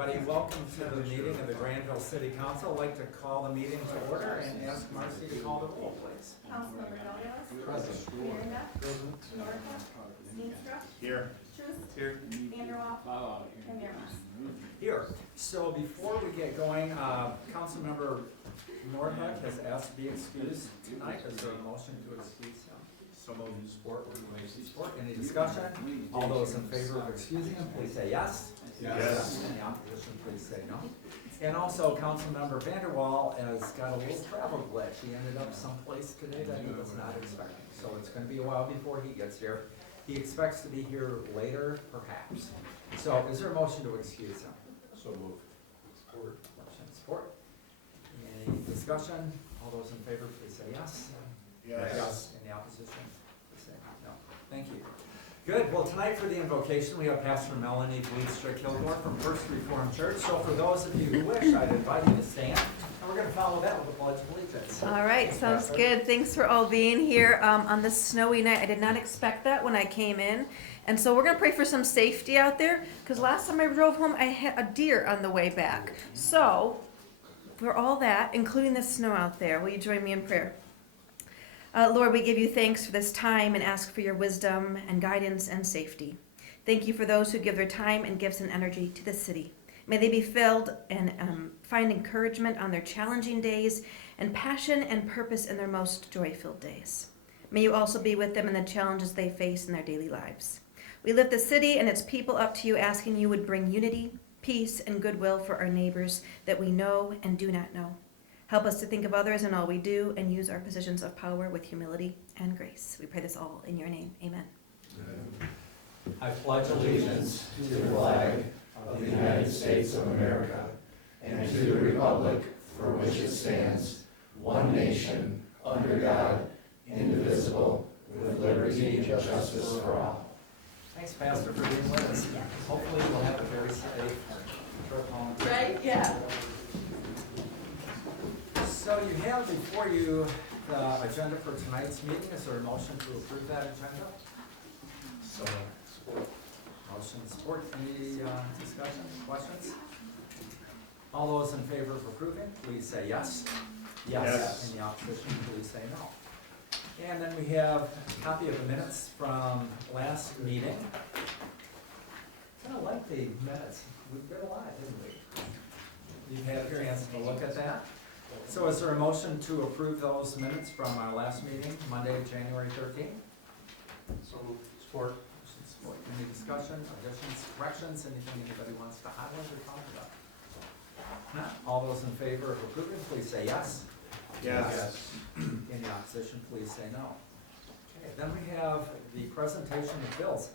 everybody. Welcome to the meeting of the Grandville City Council. I'd like to call the meeting to order and ask Marcy to call the roll, please. Councilmember Douglas. Present. Miranda. Norhuck. Steenstra. Here. Truce. Here. Vanderwall. And Mayor Mas. Here. So before we get going, Councilmember Norhuck has asked to be excused tonight. Is there a motion to excuse him? So moved. Support. Support. Any discussion? All those in favor of excusing him, please say yes. Yes. Any opposition, please say no. And also, Councilmember Vanderwall has got a little travel glitch. He ended up someplace today that he was not expecting. So it's gonna be a while before he gets here. He expects to be here later, perhaps. So is there a motion to excuse him? So moved. Support. Motion, support. Any discussion? All those in favor, please say yes. Yes. Any opposition? Please say no. Thank you. Good. Well, tonight for the invocation, we have Pastor Melanie Bleedstra-Kilgore from First Reformed Church. So for those of you who wish, I'd invite you to stand, and we're going to follow that with the Pledge of Allegiance. All right, sounds Pastor. good. Thanks for all being here on this snowy night. I did not expect that when I came in. And so we're going to pray for some safety out there, because last time I drove home, I hit a deer on the way back. So for all that, including the snow out there, will you join me in prayer? Lord, we give you thanks for this time and ask for your wisdom and guidance and safety. Thank you for those who give their time and gifts and energy to the city. May they be filled and find encouragement on their challenging days and passion and purpose in their most joy-filled days. May you also be with them in the challenges they face in their daily lives. We lift the city and its people up to you, asking you would bring unity, peace, and goodwill for our neighbors that we know and do not know. Help us to think of others in all we do and use our positions of power with humility and grace. We pray this all in your name. Amen. I pledge Allegiance to the flag of the United States of America and to the republic for which it stands, one nation, under God, indivisible, with liberty and justice for all. Thanks, Pastor, for being with us. Hopefully we'll have a very safe trip home. Right? Yeah. So you have before you the agenda for tonight's meeting. Is there a motion to approve that agenda? So support. Motion, support. Any discussion, questions? All those in favor of approving, please say yes. Yes. Any opposition, please say no. And then we have a copy of the minutes from last meeting. Kind of lengthy minutes. We did a lot, didn't we? You have your hands to look at that. So is there a motion to approve those minutes from our last meeting, Monday, January 13th? So moved. Support. Motion, support. Any discussion, additions, corrections, anything anybody wants to highlight or talk about? Not. All those in favor of approving, please say yes. Yes. Any opposition, please say no. Okay, then we have the presentation of bills.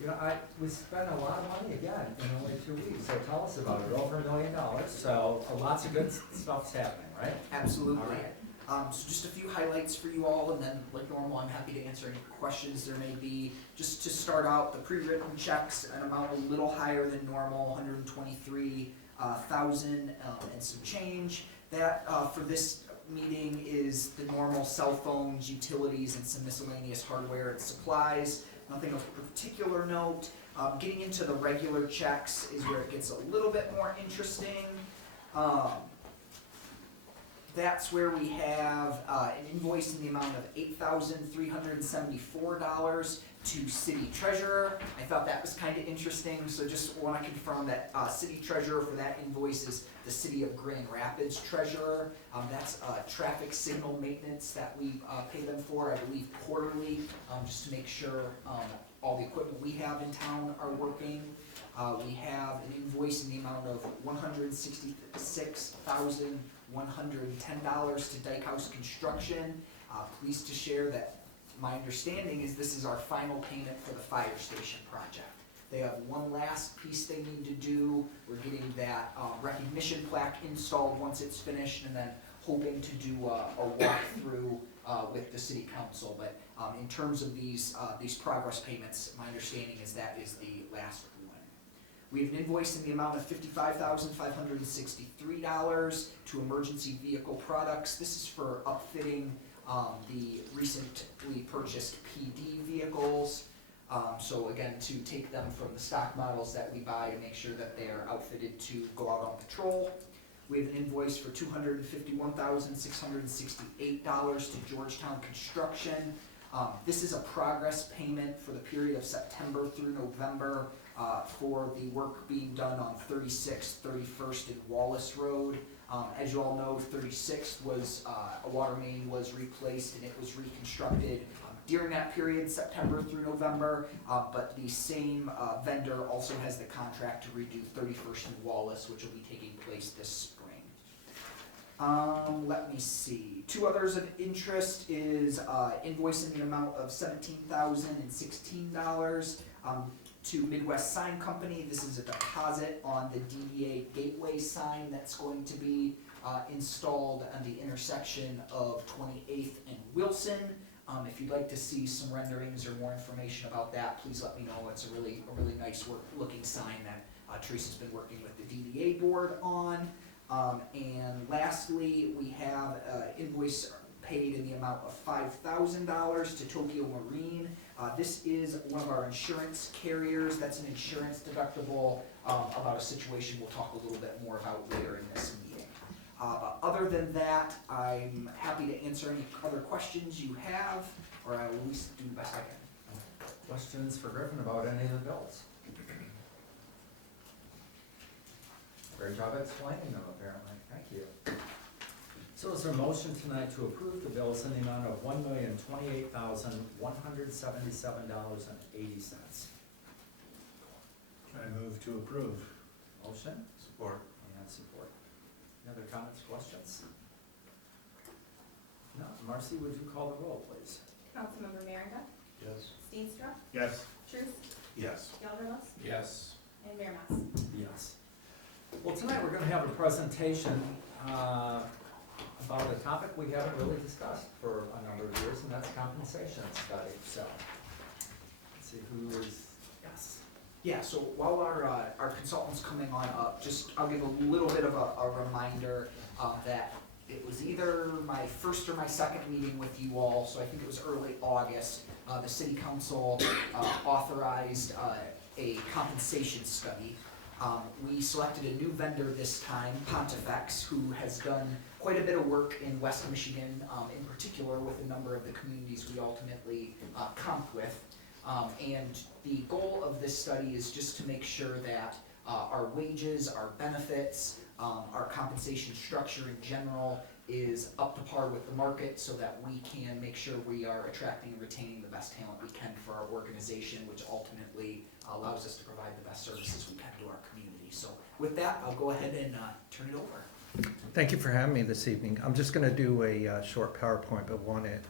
You know, we spent a lot of money again in only 2 weeks, so tell us about it. Over $1 million, so lots of good stuff's happening, right? Absolutely. All right. So just a few highlights for you all, and then like normal, I'm happy to answer any questions there may be. Just to start out, the pre-written checks, an amount a little higher than normal, 123,000 and some change. That for this meeting is the normal cell phones, utilities, and some miscellaneous hardware and supplies. Nothing of particular note. Getting into the regular checks is where it gets a little bit more interesting. That's where we have an invoice in the amount of $8,374 to City Treasurer. I thought that was kind of interesting, so just want to confirm that City Treasurer for that invoice is the City of Grand Rapids Treasurer. That's traffic signal maintenance that we pay them for, I believe quarterly, just to make sure all the equipment we have in town are working. We have an invoice in the amount of $166,110 to Dyke House Construction. Pleased to share that my understanding is this is our final payment for the fire station project. They have one last piece they need to do. We're getting that recognition plaque installed once it's finished, and then hoping to do a walkthrough with the city council. But in terms of these progress payments, my understanding is that is the last one. We have an invoice in the amount of $55,563 to Emergency Vehicle Products. This is for upfitting the recently purchased PD vehicles. So again, to take them from the stock models that we buy to make sure that they're outfitted to go out on patrol. We have an invoice for $251,668 to Georgetown Construction. This is a progress payment for the period of September through November for the work being done on 36th, 31st, and Wallace Road. As you all know, 36th was, a water main was replaced and it was reconstructed during that period, September through November, but the same vendor also has the contract to redo 31st and Wallace, which will be taking place this spring. Let me see. Two others of interest is invoice in the amount of $17,016 to Midwest Sign Company. This is a deposit on the DDA gateway sign that's going to be installed on the intersection of 28th and Wilson. If you'd like to see some renderings or more information about that, please let me know. It's a really nice looking sign that Teresa's been working with the DDA board on. And lastly, we have invoice paid in the amount of $5,000 to Tokyo Marine. This is one of our insurance carriers. That's an insurance deductible about a situation we'll talk a little bit more about later in this meeting. But other than that, I'm happy to answer any other questions you have, or I will at least do the best I can. Questions for Griffin about any of the bills? Great job explaining them, apparently. Thank you. So is there a motion tonight to approve the bills in the amount of $1,028,177.80? I move to approve. Motion Support. and support. Any other comments, questions? No. Marcy, would you call the roll, please? Councilmember Merringa, Yes. Steenstra, Yes. Truce, Yes. Gelderlos, Yes. and Mayor Mas. Yes. Well, tonight we're going to have a presentation about a topic we haven't really discussed for a number of years, and that's compensation study. So, let's see who is, yes. Yeah, so while our consultant's coming on up, I'll give a little bit of a reminder that it was either my first or my second meeting with you all, so I think it was early August. The city council authorized a compensation study. We selected a new vendor this time, Pontifex, who has done quite a bit of work in West Michigan, in particular with a number of the communities we ultimately comp with. And the goal of this study is just to make sure that our wages, our benefits, our compensation structure in general is up to par with the market so that we can make sure we are attracting and retaining the best talent we can for our organization, which ultimately allows us to provide the best services we can to our community. So with that, I'll go ahead and turn it over. Thank you for having me this evening. I'm just going to do a short PowerPoint, but wanted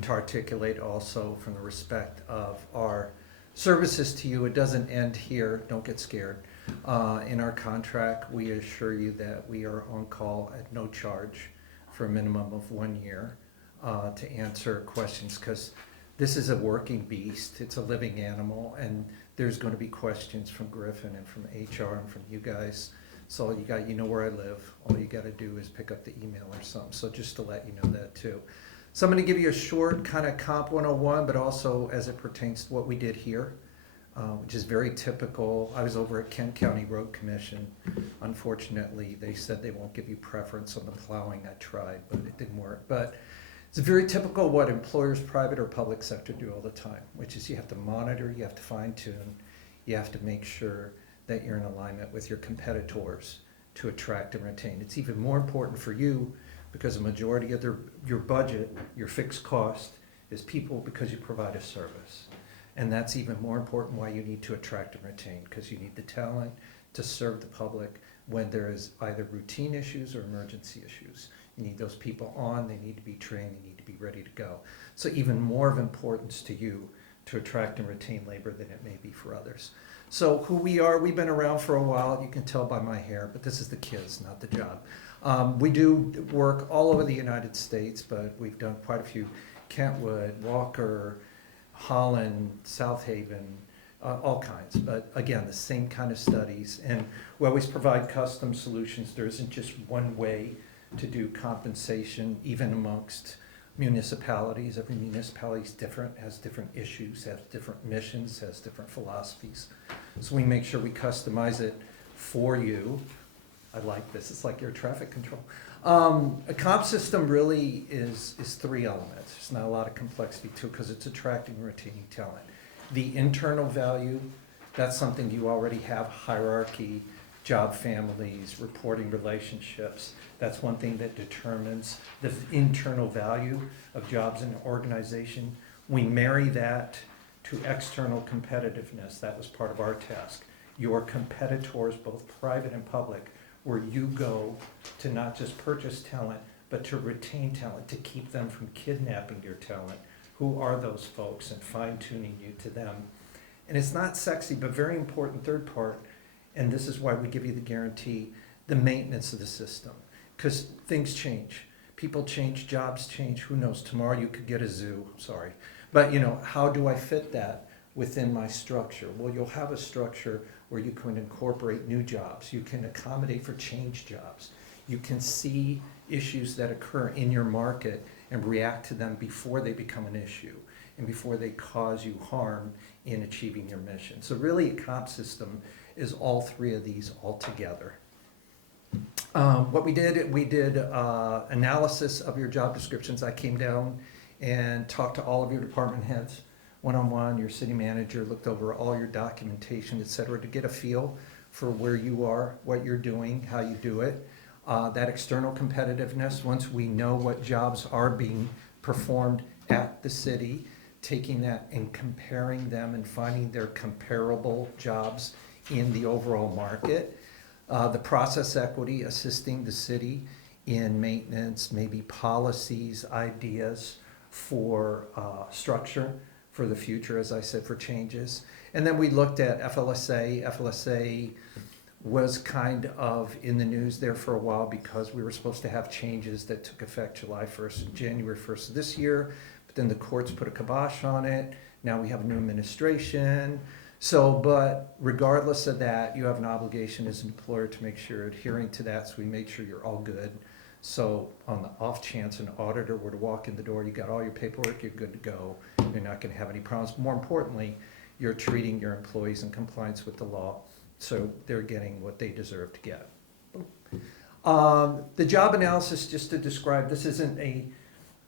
to articulate also from the respect of our services to you. It doesn't end here. Don't get scared. In our contract, we assure you that we are on call at no charge for a minimum of 1 year to answer questions, because this is a working beast. It's a living animal, and there's going to be questions from Griffin and from HR and from you guys. So you know where I live. All you got to do is pick up the email or something. So just to let you know that too. So I'm going to give you a short kind of Comp 101, but also as it pertains to what we did here, which is very typical. I was over at Kent County Road Commission. Unfortunately, they said they won't give you preference on the plowing. I tried, but it didn't work. But it's very typical what employers, private or public sector, do all the time, which is you have to monitor, you have to fine tune, you have to make sure that you're in alignment with your competitors to attract and retain. It's even more important for you because a majority of your budget, your fixed cost, is people because you provide a service. And that's even more important why you need to attract and retain, because you need the talent to serve the public when there is either routine issues or emergency issues. You need those people on, they need to be trained, they need to be ready to go. So even more of importance to you to attract and retain labor than it may be for others. So who we are, we've been around for a while, you can tell by my hair, but this is the kids, not the job. We do work all over the United States, but we've done quite a few, Kentwood, Walker, Holland, South Haven, all kinds. But again, the same kind of studies. And we always provide custom solutions. There isn't just one way to do compensation, even amongst municipalities. Every municipality is different, has different issues, has different missions, has different philosophies. So we make sure we customize it for you. I like this, it's like air traffic control. A comp system really is three elements. There's not a lot of complexity to it because it's attracting and retaining talent. The internal value, that's something you already have, hierarchy, job families, reporting relationships. That's one thing that determines the internal value of jobs in an organization. We marry that to external competitiveness. That was part of our task. Your competitors, both private and public, where you go to not just purchase talent, but to retain talent, to keep them from kidnapping your talent. Who are those folks, and fine-tuning you to them. And it's not sexy, but very important third part, and this is why we give you the guarantee, the maintenance of the system. Because things change. People change, jobs change, who knows, tomorrow you could get a zoo, sorry. But how do I fit that within my structure? Well, you'll have a structure where you can incorporate new jobs. You can accommodate for change jobs. You can see issues that occur in your market and react to them before they become an issue and before they cause you harm in achieving your mission. So really a comp system is all three of these all together. What we did analysis of your job descriptions. I came down and talked to all of your department heads, one-on-one, your city manager, looked over all your documentation, et cetera, to get a feel for where you are, what you're doing, how you do it. That external competitiveness, once we know what jobs are being performed at the city, taking that and comparing them and finding their comparable jobs in the overall market. The process equity, assisting the city in maintenance, maybe policies, ideas for structure for the future, as I said, for changes. And then we looked at FLSA. FLSA was kind of in the news there for a while because we were supposed to have changes that took effect July 1st and January 1st of this year, but then the courts put a kibosh on it. Now we have a new administration. So, but regardless of that, you have an obligation as an employer to make sure you're adhering to that, so we make sure you're all good. So on the off chance an auditor were to walk in the door, you got all your paperwork, you're good to go. You're not gonna have any problems. More importantly, you're treating your employees in compliance with the law, so they're getting what they deserve to get. The job analysis, just to describe, this isn't a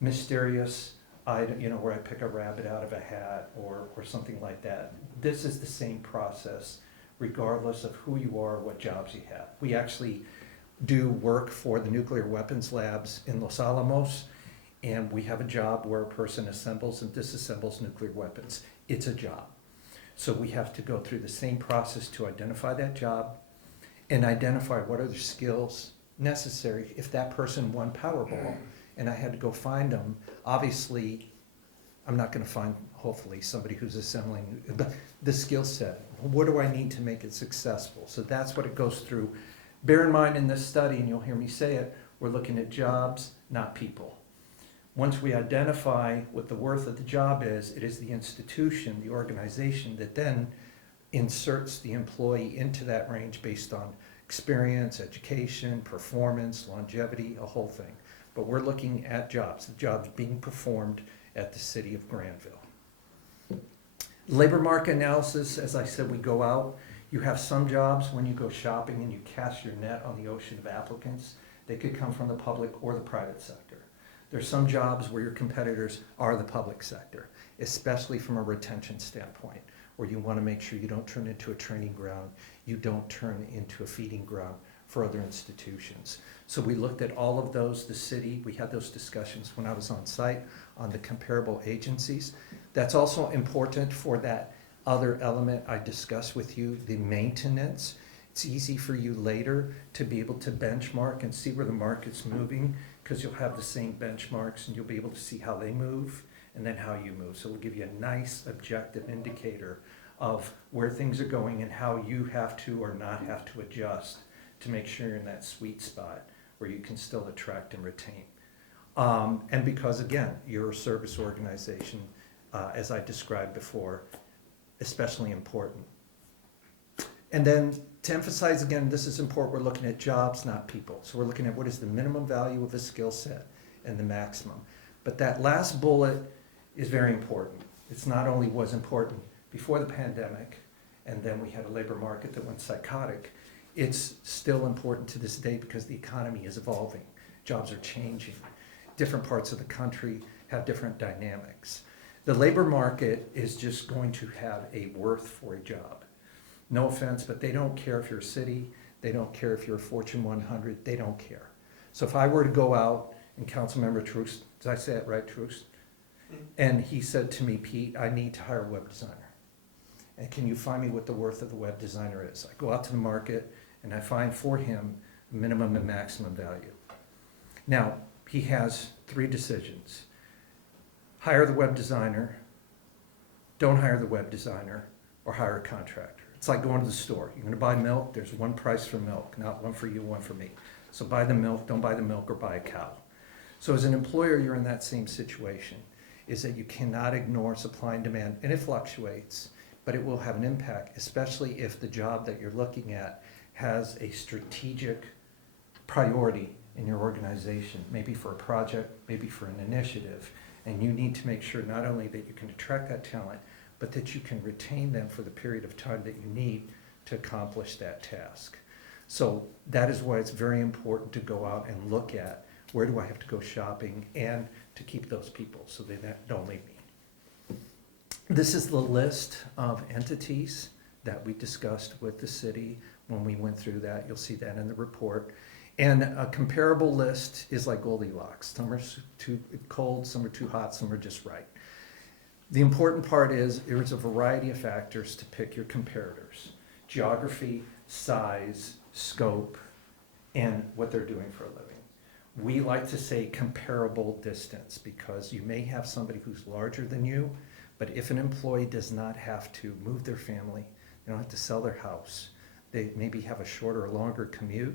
mysterious item, where I pick a rabbit out of a hat or something like that. This is the same process, regardless of who you are, what jobs you have. We actually do work for the nuclear weapons labs in Los Alamos, and we have a job where a person assembles and disassembles nuclear weapons. It's a job. So we have to go through the same process to identify that job and identify what are the skills necessary if that person won Powerball and I had to go find them. Obviously, I'm not going to find, hopefully, somebody who's assembling the skill set. What do I need to make it successful? So that's what it goes through. Bear in mind in this study, and you'll hear me say it, we're looking at jobs, not people. Once we identify what the worth of the job is, it is the institution, the organization that then inserts the employee into that range based on experience, education, performance, longevity, a whole thing. But we're looking at jobs, the jobs being performed at the city of Grandville. Labor market analysis, as I said, we go out. You have some jobs when you go shopping and you cast your net on the ocean of applicants. They could come from the public or the private sector. There's some jobs where your competitors are the public sector, especially from a retention standpoint, where you want to make sure you don't turn into a training ground, you don't turn into a feeding ground for other institutions. So we looked at all of those, the city, we had those discussions when I was on site on the comparable agencies. That's also important for that other element I discussed with you, the maintenance. It's easy for you later to be able to benchmark and see where the market's moving, because you'll have the same benchmarks and you'll be able to see how they move and then how you move. So it'll give you a nice objective indicator of where things are going and how you have to or not have to adjust to make sure you're in that sweet spot where you can still attract and retain. And because, again, you're a service organization, as I described before, especially important. And then to emphasize again, this is important, we're looking at jobs, not people. So we're looking at what is the minimum value of a skill set and the maximum. But that last bullet is very important. It's not only was important before the pandemic, and then we had a labor market that went psychotic, it's still important to this day because the economy is evolving. Jobs are changing. Different parts of the country have different dynamics. The labor market is just going to have a worth for a job. No offense, but they don't care if you're a city, they don't care if you're a Fortune 100, they don't care. So if I were to go out, and Councilmember Truce, did I say it right, Truce? And he said to me, Pete, I need to hire a web designer. And can you find me what the worth of the web designer is? I go out to the market and I find for him minimum and maximum value. Now, he has 3 decisions. Hire the web designer, don't hire the web designer, or hire a contractor. It's like going to the store. You're gonna buy milk, there's one price for milk, not one for you, one for me. So buy the milk, don't buy the milk, or buy a cow. So as an employer, you're in that same situation, is that you cannot ignore supply and demand, and it fluctuates, but it will have an impact, especially if the job that you're looking at has a strategic priority in your organization, maybe for a project, maybe for an initiative. And you need to make sure not only that you can attract that talent, but that you can retain them for the period of time that you need to accomplish that task. So that is why it's very important to go out and look at where do I have to go shopping and to keep those people so they don't leave me. This is the list of entities that we discussed with the city when we went through that. You'll see that in the report. And a comparable list is like Goldilocks. Some are too cold, some are too hot, some are just right. The important part is there's a variety of factors to pick your comparators. Geography, size, scope, and what they're doing for a living. We like to say comparable distance because you may have somebody who's larger than you, but if an employee does not have to move their family, they don't have to sell their house, they maybe have a shorter or longer commute,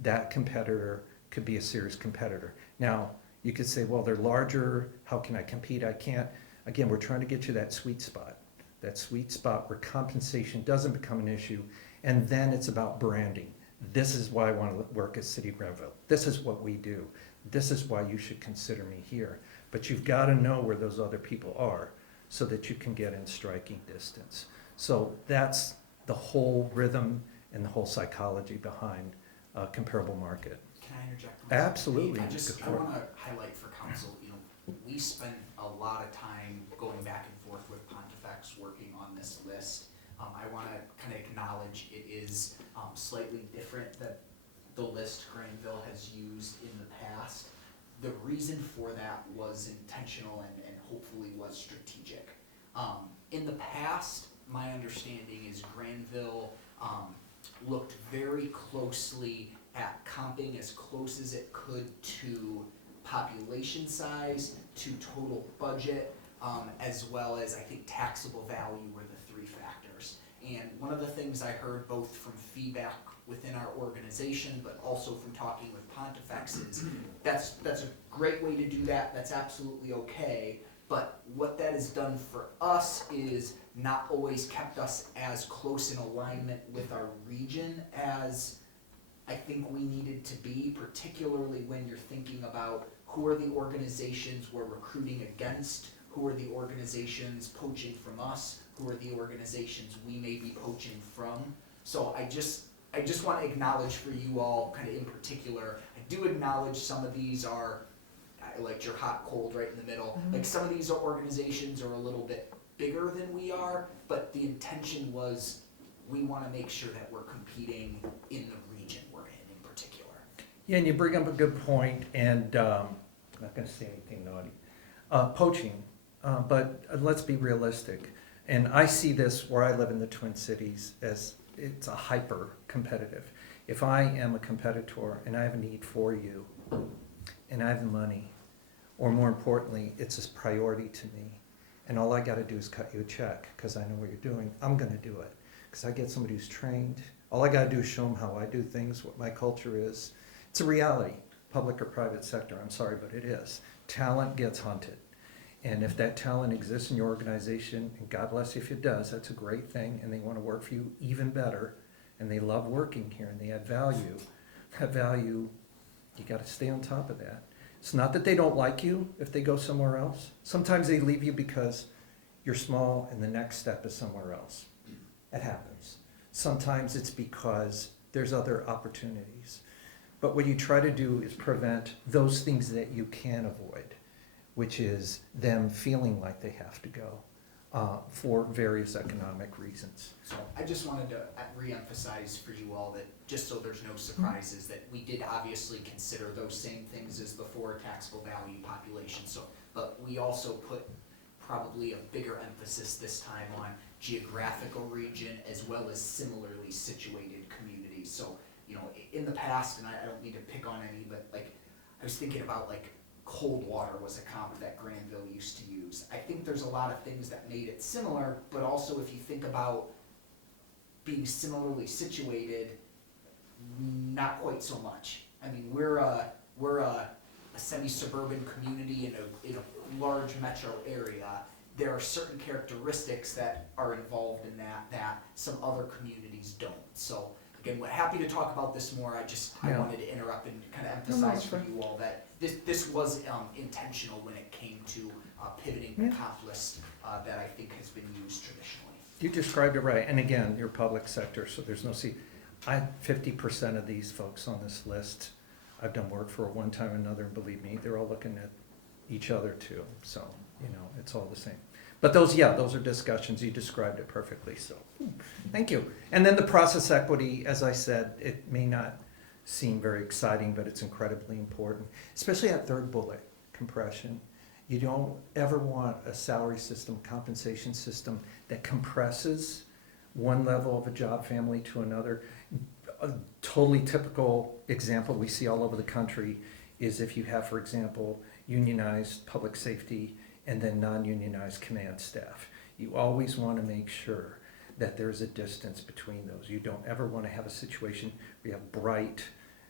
that competitor could be a serious competitor. Now, you could say, well, they're larger, how can I compete? I can't. Again, we're trying to get you that sweet spot where compensation doesn't become an issue, and then it's about branding. This is why I want to work at City of Grandville. This is what we do. This is why you should consider me here. But you've got to know where those other people are so that you can get in striking distance. So that's the whole rhythm and the whole psychology behind a comparable market. Can I interject? Absolutely. I Go for want it. to highlight for council, we spent a lot of time going back and forth with Pontifex working on this list. I want to kind of acknowledge it is slightly different than the list Grandville has used in the past. The reason for that was intentional and hopefully was strategic. In the past, my understanding is Grandville looked very closely at comping as close as it could to population size, to total budget, as well as I think taxable value were the 3 factors. And one of the things I heard both from feedback within our organization, but also from talking with Pontifex is that's a great way to do that, that's absolutely okay, but what that has done for us is not always kept us as close in alignment with our region as I think we needed to be, particularly when you're thinking about who are the organizations we're recruiting against, who are the organizations poaching from us, who are the organizations we may be poaching from. So I just want to acknowledge for you all, kind of in particular, I do acknowledge some of these are, like your hot cold right in the middle, like some of these organizations are a little bit bigger than we are, but the intention was we want to make sure that we're competing in the region we're in particular. Yeah, and you bring up a good point, and I'm not going to say anything naughty. Poaching, but let's be realistic. And I see this where I live in the Twin Cities as it's a hyper competitive. If I am a competitor and I have a need for you, and I have the money, or more importantly, it's a priority to me, and all I got to do is cut you a check because I know what you're doing, I'm going to do it. Because I get somebody who's trained. All I got to do is show them how I do things, what my culture is. It's a reality, public or private sector, I'm sorry, but it is. Talent gets hunted. And if that talent exists in your organization, and God bless you if it does, that's a great thing, and they want to work for you even better, and they love working here, and they add value, that value, you got to stay on top of that. It's not that they don't like you if they go somewhere else. Sometimes they leave you because you're small and the next step is somewhere else. It happens. Sometimes it's because there's other opportunities. But what you try to do is prevent those things that you can avoid, which is them feeling like they have to go for various economic reasons. So I just wanted to reemphasize for you all that, just so there's no surprises, that we did obviously consider those same things as before, taxable value, population, so, but we also put probably a bigger emphasis this time on geographical region as well as similarly situated communities. So, you know, in the past, and I don't need to pick on any, but like, I was thinking about like Coldwater was a comp that Grandville used to use. I think there's a lot of things that made it similar, but also if you think about being similarly situated, not quite so much. I mean, we're a semi-suburban community in a large metro area. There are certain characteristics that are involved in that some other communities don't. So again, we're happy to talk about this more. I Yeah. wanted to interrupt and kind of No, emphasize that's for fine. you all that this was intentional when it came to pivoting the Yeah. comp list that I think has been used traditionally. You described it right, and again, you're public sector, so there's no 50% of these folks on this list, I've done work for one time or another, and believe me, they're all looking at each other too, so, you know, it's all the same. But those are discussions, you described it perfectly, so, thank you. And then the process equity, as I said, it may not seem very exciting, but it's incredibly important, especially that third bullet, compression. You don't ever want a salary system, compensation system that compresses one level of a job family to another. A totally typical example we see all over the country is if you have, for example, unionized public safety and then non-unionized command staff. You always want to make sure that there's a distance between those. You don't ever want to have a situation where you have bright,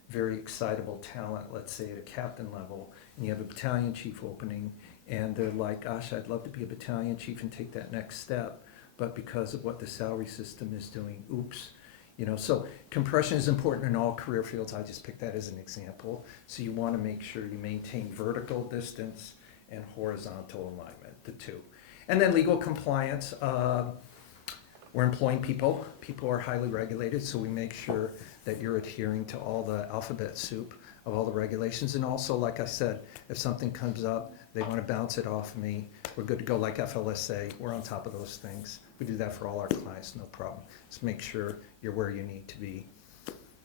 very excitable talent, let's say at a captain level, and you have a battalion chief opening, and they're like, gosh, I'd love to be a battalion chief and take that next step, but because of what the salary system is doing, oops. You know, so compression is important in all career fields. I just picked that as an example. So you want to make sure you maintain vertical distance and horizontal alignment, the two. And then legal compliance. We're employing people. People are highly regulated, so we make sure that you're adhering to all the alphabet soup of all the regulations. And also, like I said, if something comes up, they want to bounce it off me, we're good to go, like FLSA. We're on top of those things. We do that for all our clients, no problem. Just make sure you're where you need to be.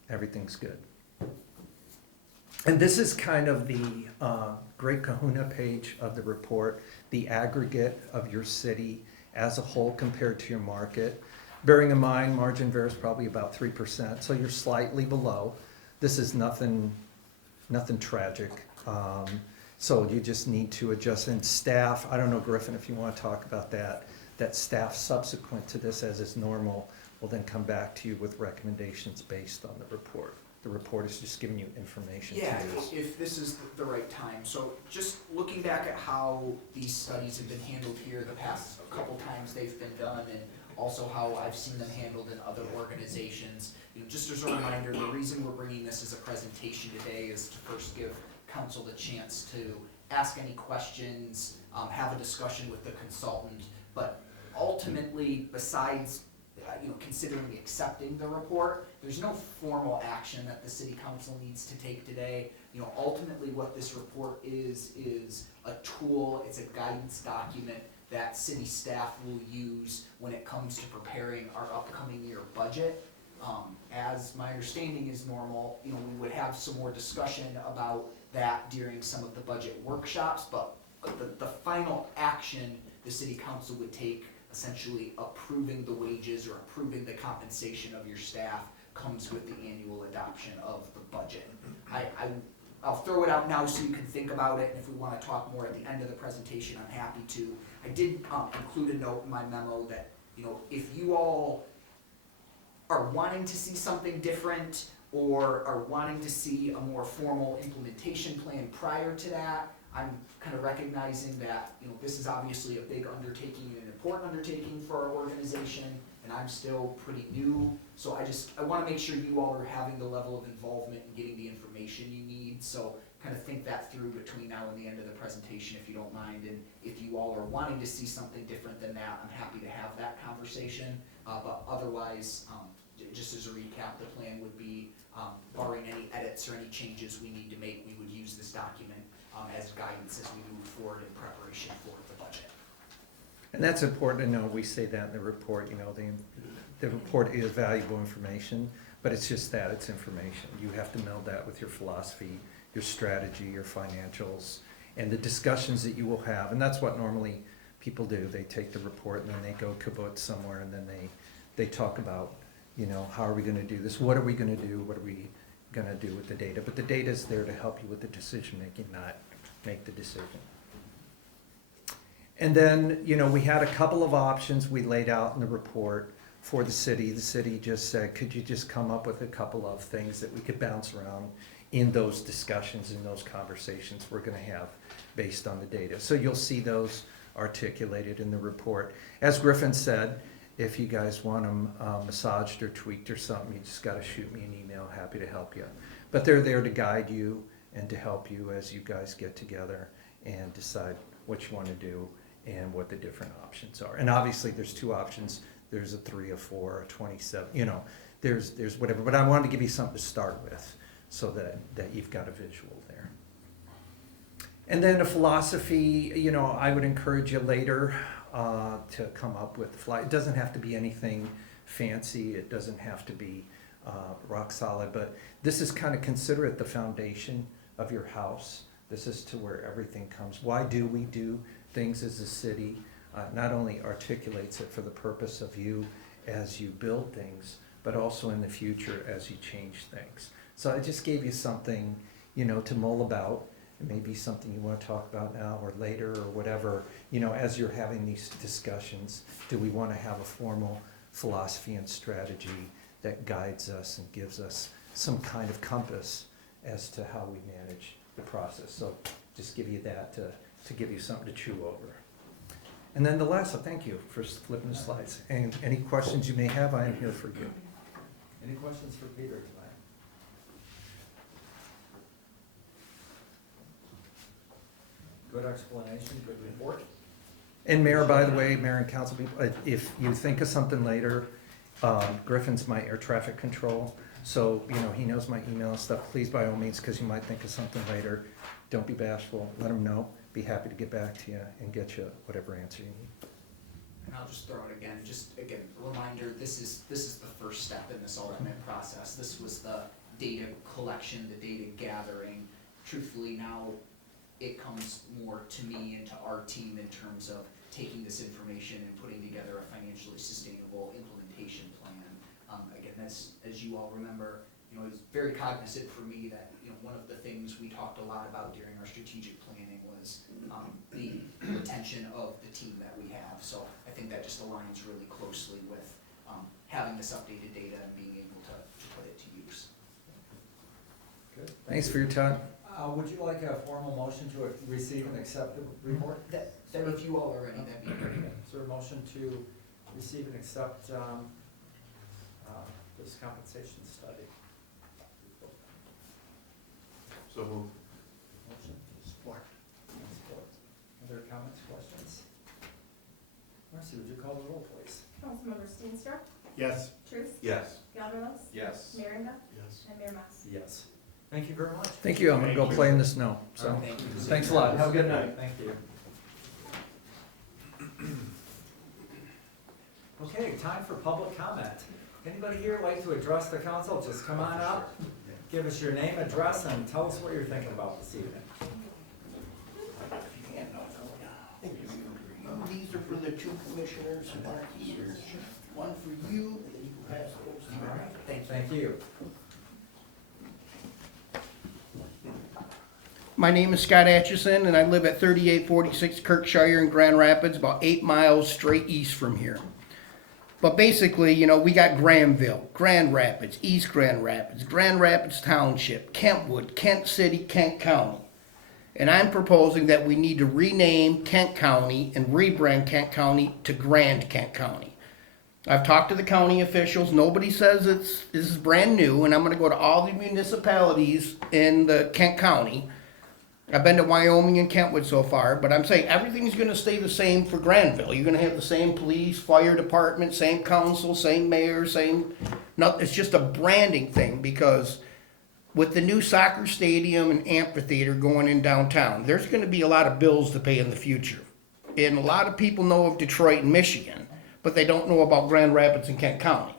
Everything's good. And this is kind of the Great Kahuna page of the report, the aggregate of your city as a whole compared to your market. Bearing in mind, margin varies probably about 3%, so you're slightly below. This is nothing tragic. So you just need to adjust. And staff, I don't know, Griffin, if you want to talk about that staff subsequent to this as is normal will then come back to you with recommendations based on the report. The report is just giving you information to Yeah, use. if this is the right time. So just looking back at how these studies have been handled here the past couple times they've been done, and also how I've seen them handled in other organizations. You know, just as a reminder, the reason we're bringing this as a presentation today is to first give council the chance to ask any questions, have a discussion with the consultant, but ultimately, besides considering accepting the report, there's no formal action that the city council needs to take today. You know, ultimately what this report is a tool, it's a guidance document that city staff will use when it comes to preparing our upcoming year budget. As my understanding is normal, we would have some more discussion about that during some of the budget workshops, but the final action the city council would take, essentially approving the wages or approving the compensation of your staff, comes with the annual adoption of the budget. I'll throw it out now so you can think about it, and if we want to talk more at the end of the presentation, I'm happy to. I did include a note in my memo that, if you all are wanting to see something different or are wanting to see a more formal implementation plan prior to that, I'm kind of recognizing that, this is obviously a big undertaking and an important undertaking for our organization, and I'm still pretty new, so I want to make sure you all are having the level of involvement and getting the information you need. So kind of think that through between now and the end of the presentation, if you don't mind. And if you all are wanting to see something different than that, I'm happy to have that conversation. But otherwise, just as a recap, the plan would be, barring any edits or any changes we need to make, we would use this document as guidance as we move forward in preparation for the budget. And that's important to know, we say that in the report, the report is valuable information, but it's just that, it's information. You have to meld that with your philosophy, your strategy, your financials, and the discussions that you will have. And that's what normally people do. They take the report and then they go kibbutz somewhere and then they talk about, how are we gonna do this? What are we gonna do? What are we gonna do with the data? But the data is there to help you with the decision making, not make the decision. And then, we had a couple of options we laid out in the report for the city. The city just said, could you just come up with a couple of things that we could bounce around in those discussions, in those conversations we're gonna have based on the data. So you'll see those articulated in the report. As Griffin said, if you guys want them massaged or tweaked or something, you just gotta shoot me an email, happy to help you. But they're there to guide you and to help you as you guys get together and decide what you wanna do and what the different options are. And obviously, there's two options. There's a 3, a 4, a 27, there's whatever. But I wanted to give you something to start with so that you've got a visual there. And then a philosophy, I would encourage you later to come up with it doesn't have to be anything fancy. It doesn't have to be rock solid, but this is kind of, consider it the foundation of your house. This is to where everything comes. Why do we do things as a city? Not only articulates it for the purpose of you as you build things, but also in the future as you change things. So I just gave you something, to mull about. It may be something you want to talk about now or later or whatever, as you're having these discussions. Do we want to have a formal philosophy and strategy that guides us and gives us some kind of compass as to how we manage the process? So just give you that to give you something to chew over. And then the last, thank you for flipping the slides. And any questions you may have, I am here for you. Any questions for Peter tonight? Good explanation, good report. And Mayor, by the way, Mayor and council people, if you think of something later, Griffin's my air traffic control, so, he knows my email and stuff. Please, by all means, because you might think of something later, don't be bashful, let him know. Be happy to get back to you and get you whatever answer you need. And I'll just throw it again, a reminder, this is the first step in this ultimate process. This was the data collection, the data gathering. Truthfully, now it comes more to me and to our team in terms of taking this information and putting together a financially sustainable implementation plan. Again, as you all remember, it was very cognizant for me that, one of the things we talked a lot about during our strategic planning was the retention of the team that we have. So I think that just aligns really closely with having this updated data and being able to put it to use. Good. Thanks for your time. Would you like a formal motion to receive and accept the report? That if you all are ready, that'd be great. Is there a motion to receive and accept this compensation study? So moved. Motion. Support. Support. Other comments, questions? Marcy, would you call the roll, please? Councilmember Steenstra, Yes. Truce, Yes. Gelderlos, Yes. Merringa, Yes. and Mayor Mas. Yes. Thank you very much. Thank you, I'm gonna go Thank you. play in the snow, so, Thank you. thanks a lot, have a good night. Thank you. Okay, time for public comment. Anybody here like to address the council? Just come on up, give us your name, address, and tell us what you're thinking about this evening. These are for the two commissioners who aren't here. One for you, and then you can pass those to All me. right, thank you. My name is Scott Atchison, and I live at 3846 Kirkshire in Grand Rapids, about 8 miles straight east from here. But basically, we got Grandville, Grand Rapids, East Grand Rapids Township, Kentwood, Kent City, Kent County. And I'm proposing that we need to rename Kent County and rebrand Kent County to Grand Kent County. I've talked to the county officials. Nobody says this is brand new, and I'm going to go to all the municipalities in the Kent County. I've been to Wyoming and Kentwood so far, but I'm saying everything's gonna stay the same for Grandville. You're gonna have the same police, fire department, same council, same mayor, it's just a branding thing because with the new soccer stadium and amphitheater going in downtown, there's gonna be a lot of bills to pay in the future. And a lot of people know of Detroit and Michigan, but they don't know about Grand Rapids and Kent County.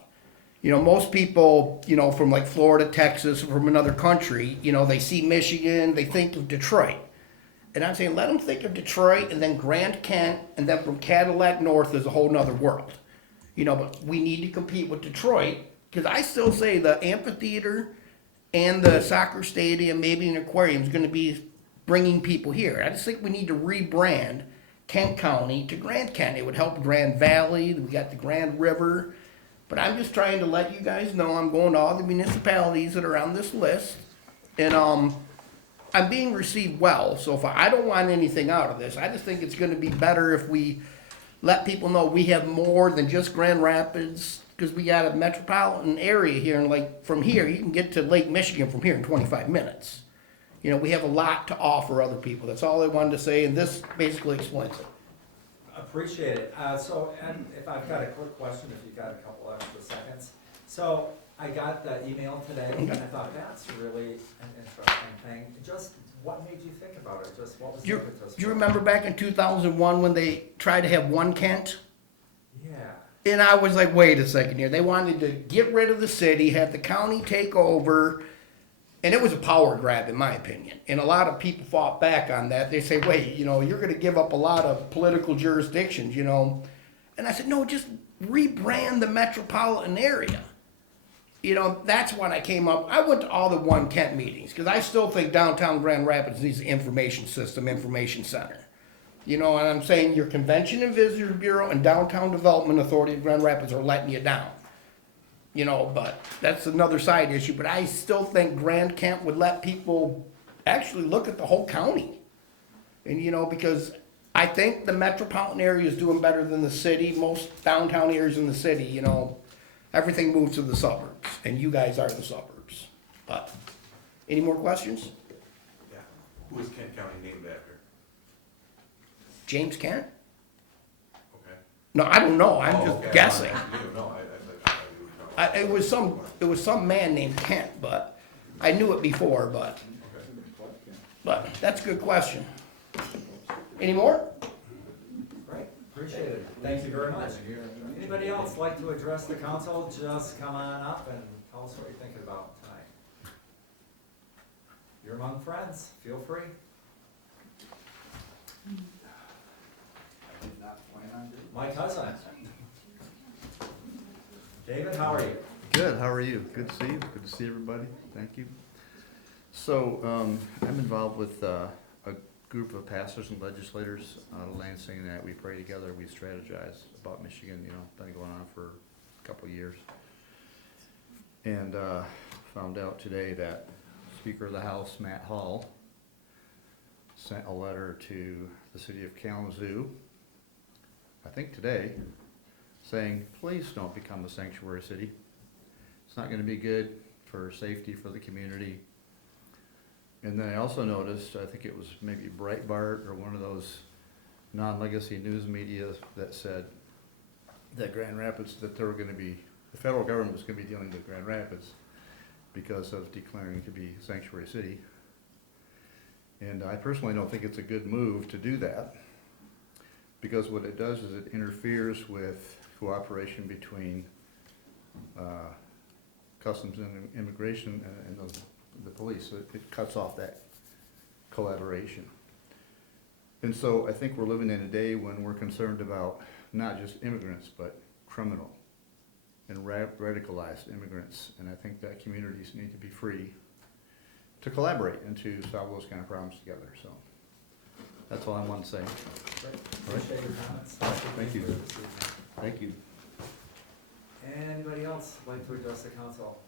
You know, most people, you know, from like Florida, Texas, or from another country, you know, they see Michigan, they think of Detroit. And I'm saying, let them think of Detroit and then Grand Kent, and then from Cadillac North is a whole nother world. You know, but we need to compete with Detroit, because I still say the amphitheater and the soccer stadium, maybe an aquarium, is gonna be bringing people here. I just think we need to rebrand Kent County to Grand Kent. It would help Grand Valley, we got the Grand River. But I'm just trying to let you guys know I'm going to all the municipalities that are on this list. And I'm being received well so far. I don't want anything out of this. I just think it's going to be better if we let people know we have more than just Grand Rapids, because we got a metropolitan area here. And like from here, you can get to Lake Michigan from here in 25 minutes. You know, we have a lot to offer other people. That's all I wanted to say. And this basically explains it. Appreciate it. So, and if I've got a quick question, if you've got a couple extra seconds. So, I got the email today, and I thought that's really an interesting thing. Just, what made you think about it? Just, what was the impetus? Do you remember back in 2001 when they tried to have one Kent? Yeah. And I was like, wait a second here. They wanted to get rid of the city, have the county take over, and it was a power grab, in my opinion. And a lot of people fought back on that. They say, wait, you know, you're going to give up a lot of political jurisdictions, you know. And I said, no, just rebrand the metropolitan area. You know, that's when I came up. I went to all the One Kent meetings because I still think downtown Grand Rapids needs an information system, information center. You know, and I'm saying your Convention and Visitors Bureau and Downtown Development Authority of Grand Rapids are letting you down. You know, but that's another side issue. But I still think Grand Kent would let people actually look at the whole county. And, you know, because I think the metropolitan area is doing better than the city. Most downtown areas in the city, you know, everything moves to the suburbs. And you guys are the suburbs. But, any more questions? Yeah. Who is Kent County named after? James Kent? Okay. No, I don't know. I'm Oh, just okay. guessing. You don't know. I thought you were talking. It was some man named Kent, but I knew it before, but that's a good question. Any more? Great, appreciate it. Thank you very much. Anybody else like to address the council? Just come on up and tell us what you're thinking about tonight. You're among friends, feel free. My cousin. David, how are you? Good, how are you? Good to see you, good to see everybody, thank you. So, I'm involved with a group of pastors and legislators out of Lansing that we pray together, we strategize about Michigan, you know, been going on for a couple of years. And found out today that Speaker of the House, Matt Hall, sent a letter to the city of Kalamazoo, I think today, saying, please don't become a sanctuary city. It's not gonna be good for safety for the community. And then I also noticed, I think it was maybe Breitbart or one of those non-legacy news media that said that Grand Rapids, that there were gonna be, the federal government was gonna be dealing with Grand Rapids because of declaring to be a sanctuary city. And I personally don't think it's a good move to do that, because what it does is it interferes with cooperation between Customs and Immigration and the police. So it cuts off that collaboration. And so I think we're living in a day when we're concerned about not just immigrants, but criminal and radicalized immigrants. And I think that communities need to be free to collaborate and to solve those kind of problems together. So that's all I want to say. Great, appreciate your comments. Thank you. For this evening. Thank you. Anybody else like to address the council?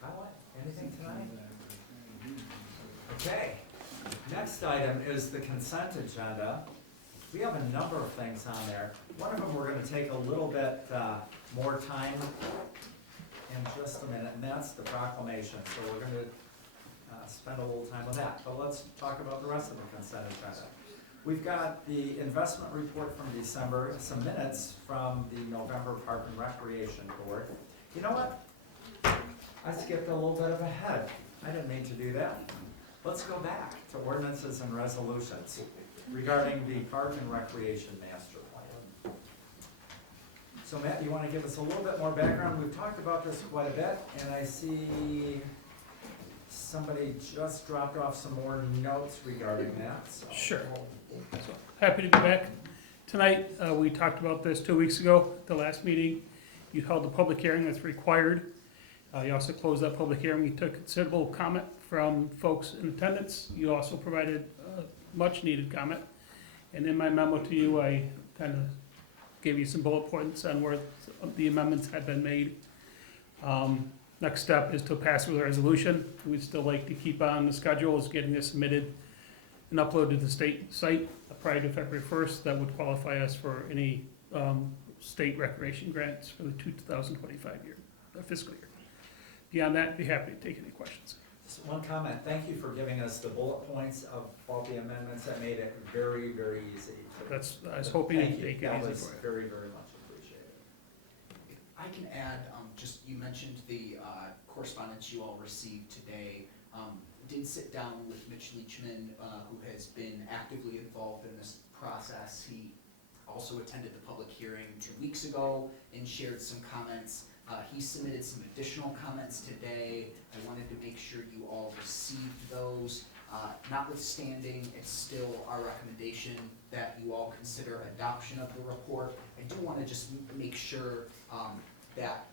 Kyle, anything tonight? Okay, next item is the consent agenda. We have a number of things on there. One of them we're gonna take a little bit more time in just a minute, and that's the proclamation. So we're gonna spend a little time with that. But let's talk about the rest of the consent agenda. We've got the investment report from December, some minutes from the November Park and Recreation Board. You know what? I skipped a little bit of ahead. I didn't mean to do that. Let's go back to ordinances and resolutions regarding the Park and Recreation Master Plan. So Matt, you want to give us a little bit more background? We've talked about this quite a bit, and I see somebody just dropped off some more notes regarding that, so. Sure. So, happy to be back. Tonight, we talked about this 2 weeks ago, at the last meeting. You held the public hearing that's required. You also closed that public hearing. You took considerable comment from folks in attendance. You also provided much needed comment. And in my memo to you, I kind of gave you some bullet points on where the amendments had been made. Next step is to pass with a resolution. We'd still like to keep on the schedule is getting this submitted and uploaded to the state site prior to February 1st. That would qualify us for any state recreation grants for the 2025 year, fiscal year. Beyond that, I'd be happy to take any questions. Just one comment, thank you for giving us the bullet points of all the amendments, that made it very, very easy. That's, I was hoping to Thank you. make it That easy was for you. very, very much appreciated. I can add, just, you mentioned the correspondence you all received today. Did sit down with Mitch Leachman, who has been actively involved in this process. He also attended the public hearing 2 weeks ago and shared some comments. He submitted some additional comments today. I wanted to make sure you all received those. Notwithstanding, it's still our recommendation that you all consider adoption of the report. I do want to just make sure that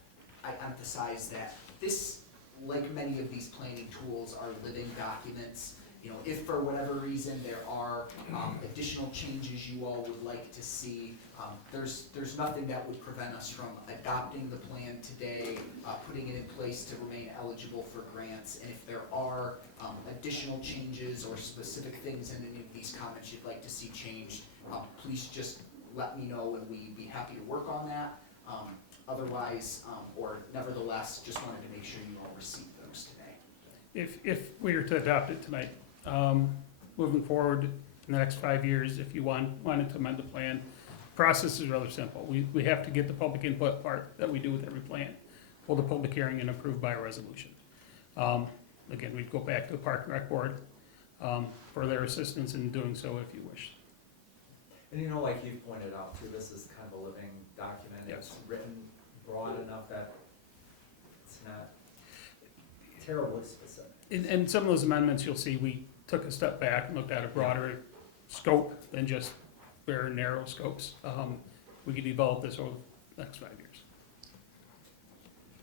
I emphasize that this, like many of these planning tools, are living documents. You know, if for whatever reason there are additional changes you all would like to see, there's nothing that would prevent us from adopting the plan today, putting it in place to remain eligible for grants. And if there are additional changes or specific things in any of these comments you'd like to see changed, please just let me know and we'd be happy to work on that. Otherwise, or nevertheless, just wanted to make sure you all received those today. If we were to adopt it tonight, moving forward in the next 5 years, if you wanted to amend the plan, process is rather simple. We have to get the public input part that we do with every plan, hold a public hearing and approve by a resolution. Again, we'd go back to the Park and Rec Board for their assistance in doing so if you wish. And you know, like you pointed out too, this is kind of a living document. Yes. It's written broad enough that it's not terribly specific. In some of those amendments, you'll see we took a step back and looked at a broader scope than just very narrow scopes. We could develop this over the next 5 years.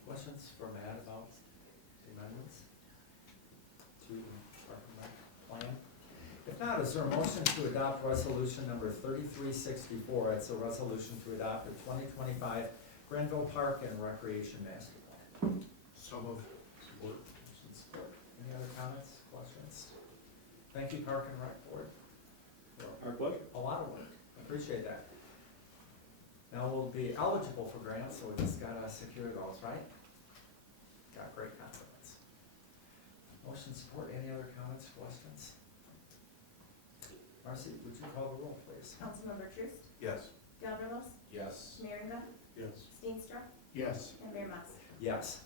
Questions for Matt about the amendments to the Park and Rec plan? If not, is there a motion to adopt resolution number 3364? It's a resolution to adopt the 2025 Grandville Park and Recreation Master Plan. So moved. Support. Support. Any other comments, questions? Thank you, Park and Rec Board. Our pleasure. A lot of work. Appreciate that. Now we'll be eligible for grants, so we just gotta secure those, right? Got great confidence. Motion support. Any other comments, questions? Marcy, would you call the roll, please? Councilmember Truist, Yes. Gelderlos, Yes. Merringa, Yes. Steenstra, Yes. and Mayor Mas. Yes.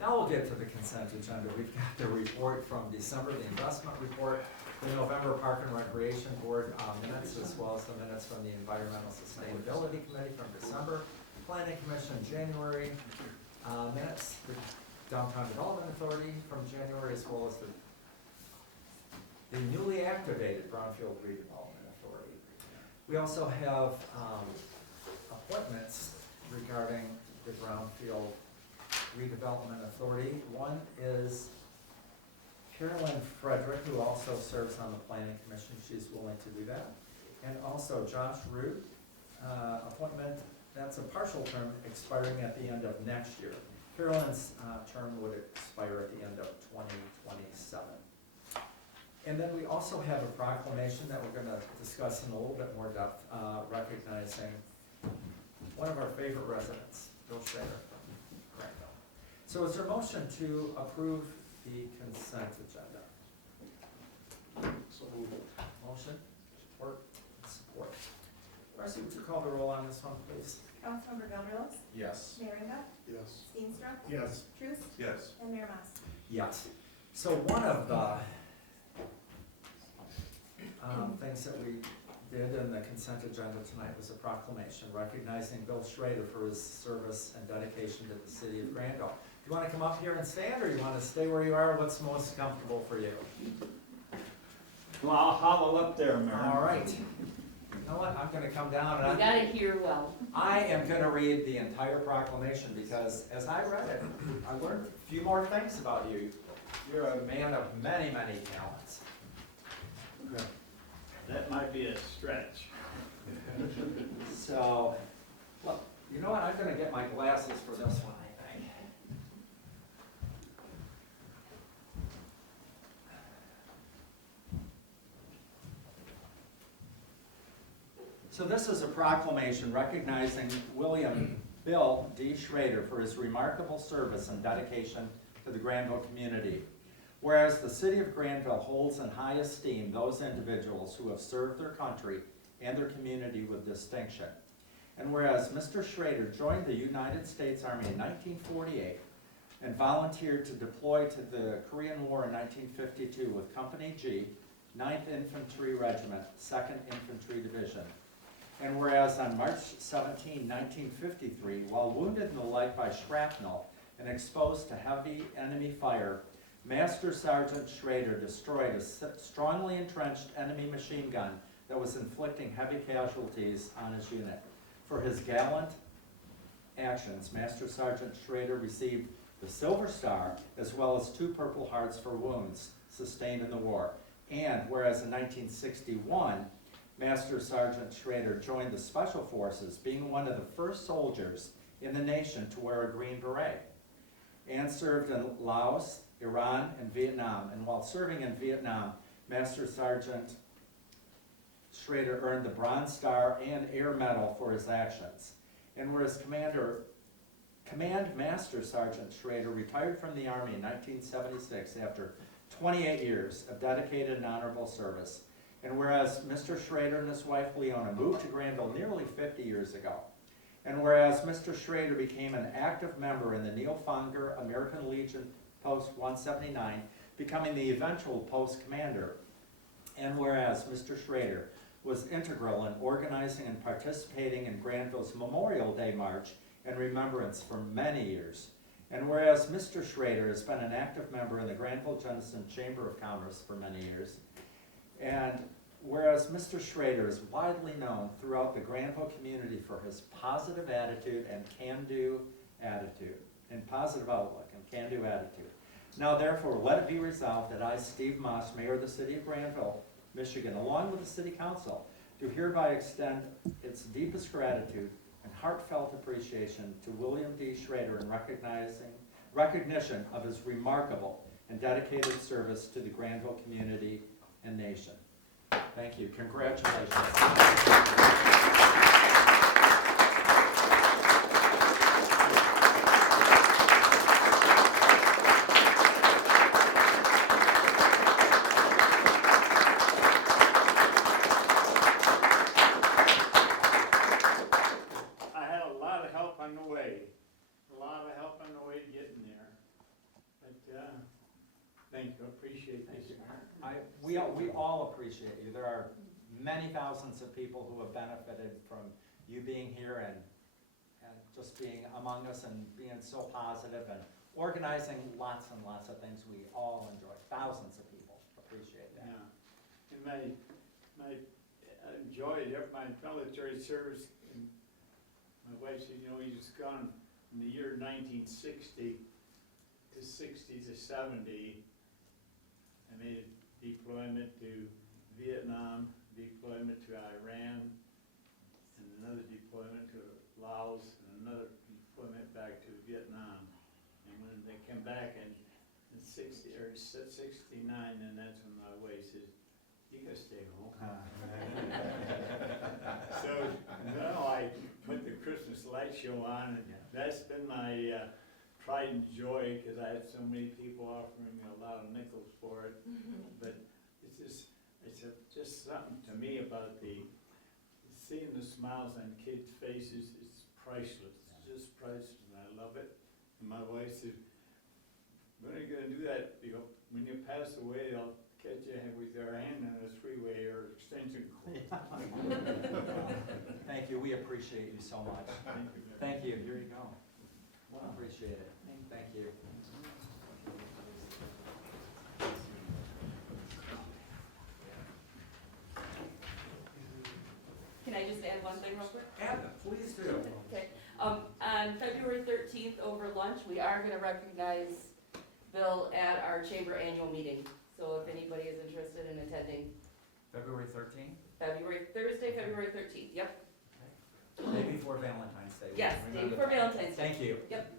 Now we'll get to the consent agenda. We've got the report from December, the investment report, the November Park and Recreation Board minutes, as well as the minutes from the Environmental Sustainability Committee from December, Planning Commission January, minutes, the Downtown Development Authority from January, as well as the newly activated Brownfield Redevelopment Authority. We also have appointments regarding the Brownfield Redevelopment Authority. One is Carolyn Frederick, who also serves on the Planning Commission. She's willing to do that. And also Josh Root, appointment, that's a partial term expiring at the end of next year. Carolyn's term would expire at the end of 2027. And then we also have a proclamation that we're going to discuss in a little bit more depth, recognizing one of our favorite residents, Bill Schrader from Grandville. So is there a motion to approve the consent agenda? Motion, support. Darcy, would you call the roll on this one, please? Councilmember Gelderlos, Yes. Merringa, Yes. Steenstra, Yes. Truce, Yes. and Mayor Mas. Yes. So one of the things that we did in the consent agenda tonight was a proclamation recognizing Bill Schrader for his service and dedication to the city of Grandville. Do you want to come up here and stand, or you want to stay where you are? What's most comfortable for you? Well, I'll hollow up there, Mayor. All right. You know what? I'm going to come down and You gotta hear well. I am going to read the entire proclamation because as I read it, I learned a few more things about you. You're a man of many, many talents. That might be a stretch. So, well, you know what? I'm going to get my glasses for this one, I think. So this is a proclamation recognizing William Bill D. Schrader for his remarkable service and dedication to the Grandville community. Whereas the city of Grandville holds in high esteem those individuals who have served their country and their community with distinction. And whereas Mr. Schrader joined the United States Army in 1948 and volunteered to deploy to the Korean War in 1952 with Company G, 9th Infantry Regiment, 2nd Infantry Division. And whereas on March 17, 1953, while wounded in the leg by shrapnel and exposed to heavy enemy fire, Master Sergeant Schrader destroyed a strongly entrenched enemy machine gun that was inflicting heavy casualties on his unit. For his gallant actions, Master Sergeant Schrader received the Silver Star as well as 2 Purple Hearts for wounds sustained in the war. And whereas in 1961, Master Sergeant Schrader joined the Special Forces, being one of the first soldiers in the nation to wear a green beret, and served in Laos, Iran, and Vietnam. And while serving in Vietnam, Master Sergeant Schrader earned the Bronze Star and Air Medal for his actions. And whereas Command Master Sergeant Schrader retired from the Army in 1976 after 28 years of dedicated and honorable service. And whereas Mr. Schrader and his wife Leona moved to Grandville nearly 50 years ago. And whereas Mr. Schrader became an active member in the Neil Fonger American Legion Post 179, becoming the eventual post commander. And whereas Mr. Schrader was integral in organizing and participating in Grandville's Memorial Day March and Remembrance for many years. And whereas Mr. Schrader has been an active member in the Grandville-Jenison Chamber of Commerce for many years. And whereas Mr. Schrader is widely known throughout the Grandville community for his positive attitude and can-do attitude, and positive outlook and can-do attitude. Now therefore, let it be resolved that I, Steve Moss, Mayor of the City of Grandville, Michigan, along with the City Council, do hereby extend its deepest gratitude and heartfelt appreciation to William D. Schrader in recognition of his remarkable and dedicated service to the Grandville community and nation. Thank you. Congratulations. I had a lot of help on the way, to getting there. But, thank you, appreciate this. We all appreciate you. There are many thousands of people who have benefited from you being here and just being among us and being so positive and organizing lots and lots of things we all enjoy. Thousands of people appreciate that. Yeah. And I enjoyed my military service. And my wife said, you know, you just gone from the year 1960 to 60 to 70. I made a deployment to Vietnam, deployment to Iran, and another deployment to Laos, and another deployment back to Vietnam. And when they came back in 60 or 69, and that's when my wife says, "You gotta stay home." So now I put the Christmas light show on, and that's been my pride and joy, cause I had so many people offering me a lot of nickels for it. But it's just something to me about seeing the smiles on kids' faces, it's priceless, it's just priceless, and I love it. And my wife said, when are you gonna do that? You know, when you pass away, I'll catch you with your hand on a three-way or extension cord. Thank you, we appreciate you so much. Thank you. Thank you, here you go. Appreciate it, thank you. Can I just add one thing real quick? Abba, please do. Okay, on February 13th over lunch, we are gonna recognize Bill at our chamber annual meeting. So if anybody is interested in attending, February 13th, Thursday, February 13th, yep. day before Valentine's Day. Yes, day Remember before that. Valentine's Day. Thank you. Yep.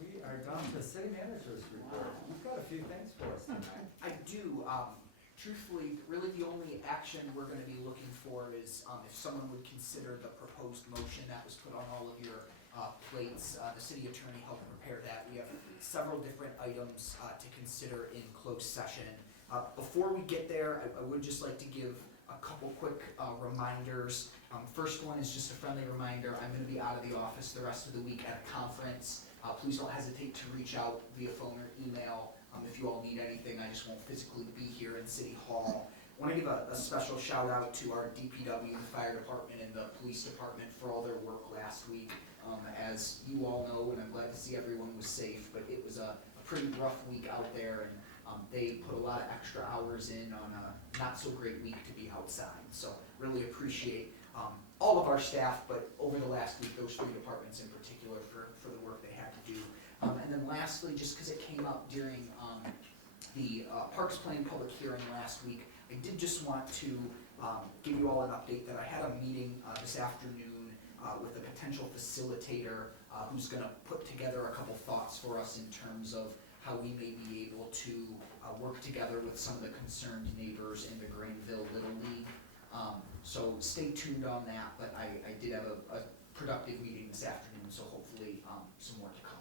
We are down to city manager's report. You've got a few things for us tonight. I do. Truthfully, really the only action we're gonna be looking for is if someone would consider the proposed motion that was put on all of your plates. The city attorney helped prepare that. We have several different items to consider in closed session. Before we get there, I would just like to give a couple quick reminders. First one is just a friendly reminder, I'm gonna be out of the office the rest of the week at a conference. Please don't hesitate to reach out via phone or email. If you all need anything, I just won't physically be here in City Hall. I want to give a special shout out to our DPW, the fire department, and the police department for all their work last week. As you all know, and I'm glad to see everyone was safe, but it was a pretty rough week out there, and they put a lot of extra hours in on a not so great week to be outside. So really appreciate all of our staff, but over the last week, those three departments in particular for the work they had to do. And then lastly, just because it came up during the Parks Plan public hearing last week, I did just want to give you all an update that I had a meeting this afternoon with a potential facilitator who's going to put together a couple thoughts for us in terms of how we may be able to work together with some of the concerned neighbors in the Grandville Little League. So stay tuned on that, but I did have a productive meeting this afternoon, so hopefully some more to come.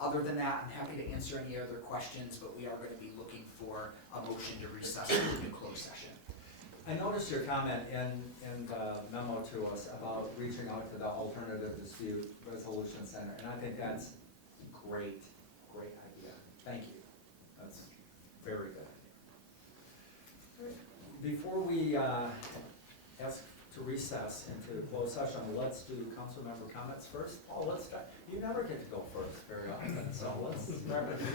Other than that, I'm happy to answer any other questions, but we are going to be looking for a motion to recess into closed session. I noticed your comment in the memo to us about reaching out to the Alternative Dispute Resolution Center, and I think that's great idea. Thank you. That's very good. Before we ask to recess into closed session, let's do council member comments first. Paul, let's start. You never get to go first very often, so let's start with you.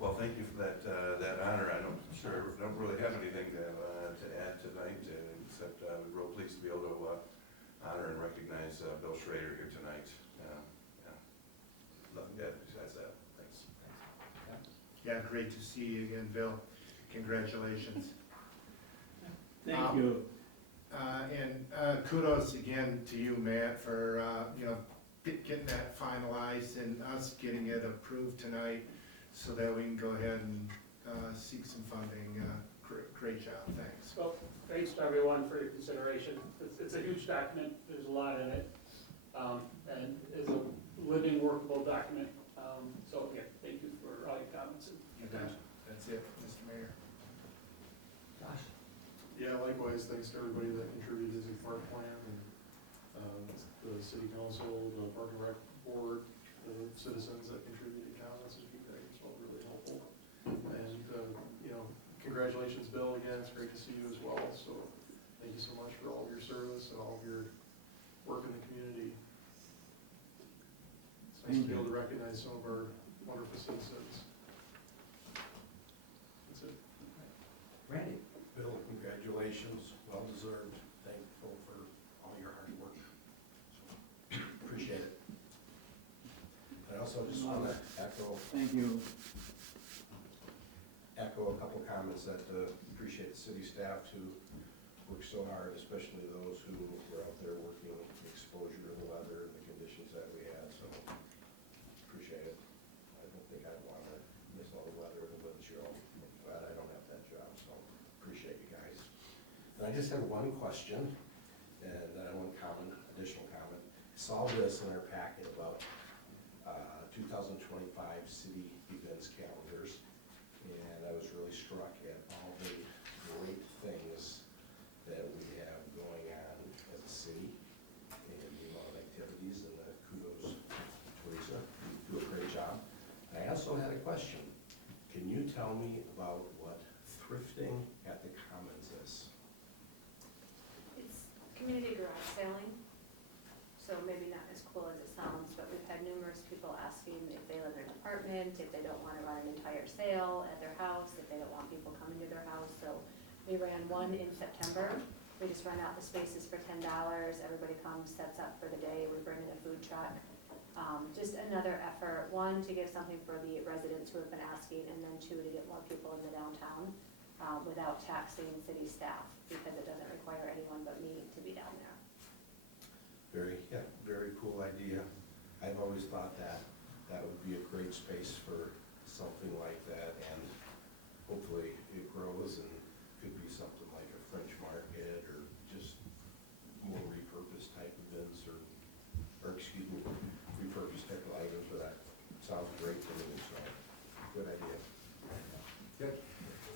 Well, thank you for that honor. I don't really have anything to add tonight, except we're real pleased to be able to honor and recognize Bill Schrader here tonight. Nothing to add besides that. Thanks. Yeah, great to see you again, Bill. Congratulations. Thank you. And kudos again to you, Matt, for getting that finalized and us getting it approved tonight so that we can go ahead and seek some funding. Great job, thanks. So, thanks to everyone for your consideration. It's a huge document, there's a lot in it, and it's a living, workable document. So again, thank you for all your comments. That's it, Mr. Mayor. Josh. Yeah, likewise, thanks to everybody that contributed to the park plan, and the city council, the park and rec board, the citizens that contributed comments and feedback as well, really helpful. And, congratulations, Bill, again, it's great to see you as well, so thank you so much for all of your service and all of your work in the community. It's nice to be able to recognize some of our wonderful citizens. That's it. Randy. Bill, congratulations, well deserved, thankful for all your hard work, so appreciate it. I also just want to echo a couple comments that appreciate the city staff who worked so hard, especially those who were out there working the exposure to the weather and the conditions that we had, so appreciate it. I don't think I'd want to miss all the weather and the wind chill, but I don't have that job, so appreciate you guys. And I just have one question, and then I want to comment saw this in our packet about 2025 city events calendars, and I was really struck at all the great things that we have going on as a city, and the amount of activities, and kudos to Teresa, you do a great job. I also had a question. Can you tell me about what thrifting at the Commons is? It's community garage selling, so maybe not as cool as it sounds, but we've had numerous people asking if they live in an apartment, if they don't want to run an entire sale at their house, if they don't want people coming to their house. So we ran one in September. We just rent out the spaces for $10. Everybody comes, sets up for the day. We bring in a food truck. Just another effort, one, to give something for the residents who have been asking, and then two, to get more people in the downtown without taxing city staff, because it doesn't require anyone but me to be down there. Very cool idea. I've always thought that that would be a great space for something like that, and hopefully it grows and could be something like a French market or just more repurposed type events or excuse me, repurposed type of items, but that sounds great to me, so good idea. Good.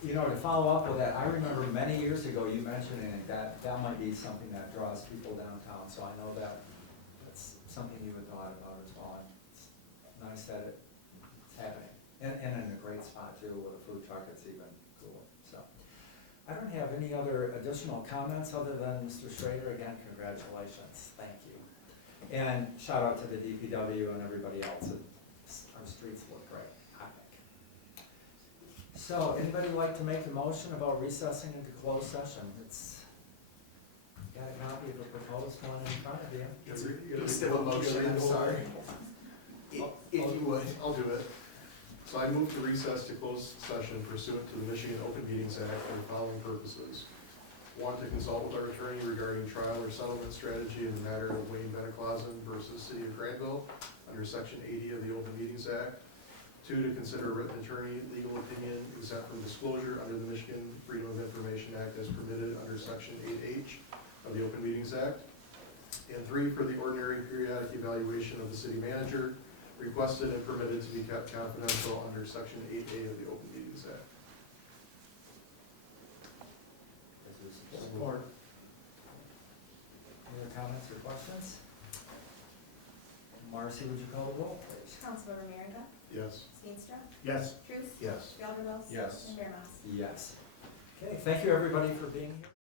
You know, to follow up with that, I remember many years ago you mentioning that that might be something that draws people downtown, so I know that that's something you had thought about as well. It's nice that it's happening, and in a great spot too, with a food truck, it's even cooler, so. I don't have any other additional comments other than Mr. Schrader, again, congratulations, thank you. And shout out to the DPW and everybody else, our streets look great, I think. So, anybody like to make a motion about recessing into closed session? It's got a copy of the proposed one in front of you. It's still a motion, I'm sorry. If you would. I'll do it. So I move to recess to closed session pursuant to the Michigan Open Meetings Act for the following purposes. One, to consult with our attorney regarding trial or settlement strategy in the matter of Wayne Beneclausen versus City of Grandville under Section 80 of the Open Meetings Act. Two, to consider written attorney legal opinion exempt from disclosure under the Michigan Freedom of Information Act as permitted under Section 8H of the Open Meetings Act. And three, for the ordinary periodic evaluation of the city manager, requested and permitted to be kept confidential under Section 8A of the Open Meetings Act. Support. Any other comments or questions? Marcy, would you call the roll, please? Councilmember Merringa, Yes. Steenstra, Yes. Truce, Yes. Gelderlos. Yes. And Fairhouse. Yes. Okay, thank you everybody for being here.